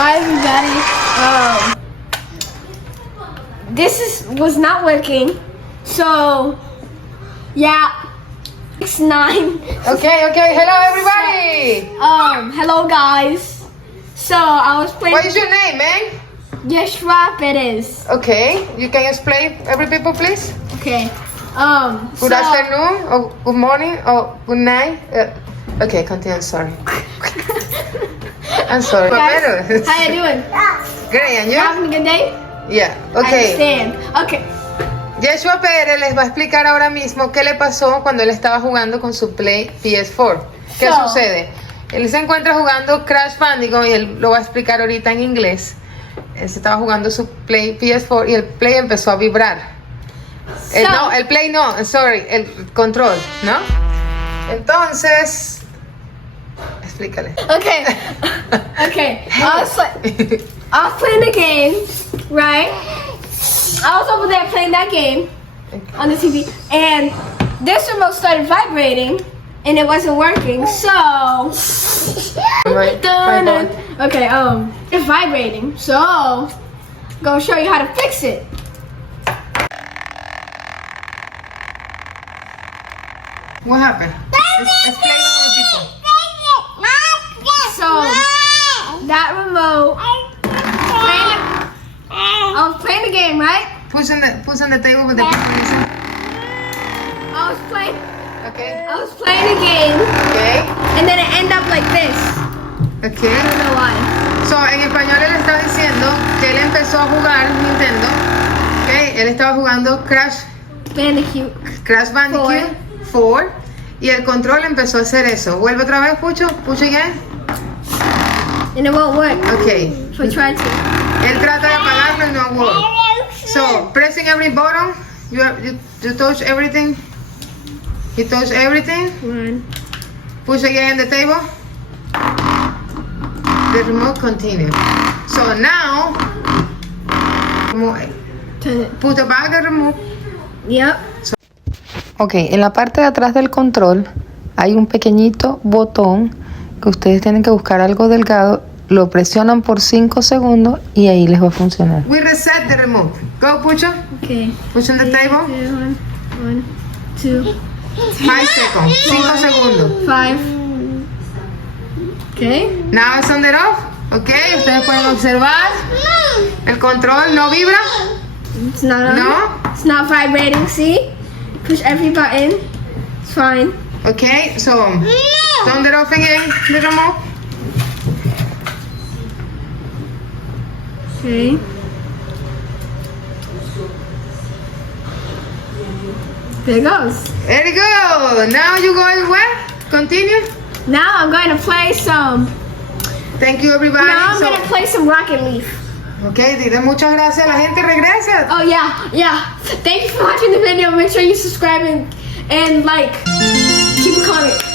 Hi everybody. This was not working. So yeah, it's 9. Okay. Hello everybody. Hello guys. So I was playing. What is your name, man? Yeshua Perez. Okay, you can explain every people, please. Okay. Good afternoon, or good morning, or good night. Okay, continue. Sorry. I'm sorry. Guys, how you doing? Great, and you? Having a good day? Yeah. I Okay. understand. Okay. Yeshua Pérez les va a explicar ahora mismo qué le pasó cuando él estaba jugando con su Play PS4. ¿Qué sucede? Él se encuentra jugando Crash Bandicoot y él lo va a explicar ahorita en inglés. Él se estaba jugando su Play PS4 y el Play empezó a vibrar. El Play no, sorry, el control, ¿no? Entonces, explícale. Okay. I was playing the game, right? I was over there playing that game on the TV, and this remote started vibrating, and it wasn't working. So, okay, it's vibrating. So, I'm gonna show you how to fix it. What happened? Explain to the people. So, that remote, I was playing the game, right? Push on the table with the people listen. I Okay. was playing the game, Okay. and then it ended up like this. Okay. I don't know why. So, en español él está diciendo que él empezó a jugar Nintendo. Okay. Él estaba jugando Crash Bandicoot 4 y el control empezó a hacer eso. Vuelve otra vez, Pucho. Push again. And it won't work. Okay. So try to. Él trata de apagarlo y no work. So, pressing every button, you touch everything. He touched everything. One. Push again the table. The remote continues. So now, Turn it. put back the remote. Yep. Ok, en la parte de atrás del control hay un pequeñito botón que ustedes tienen que buscar algo delgado, lo presionan por 5 segundos y ahí les va a funcionar. We reset the remote. Go, Pucho. Okay. Push on the table. 1, 2, 5 seconds. 5 segundos. 5. Okay. Now it's on the off. Ok, ustedes pueden observar. El control no vibra. It's not on. No. It's not vibrating. See? Push every button. It's fine. Ok, so turn it off again, the remote. Okay. There it goes. There you go. Now you going where? Continue. Now I'm going to play some. Thank you, everybody. Now I'm So- going to play some Rocket Leaf. Ok, dile muchas gracias. La gente regresa. Oh yeah. Thank you for watching the video. Make sure you subscribe and like. Keep a comment.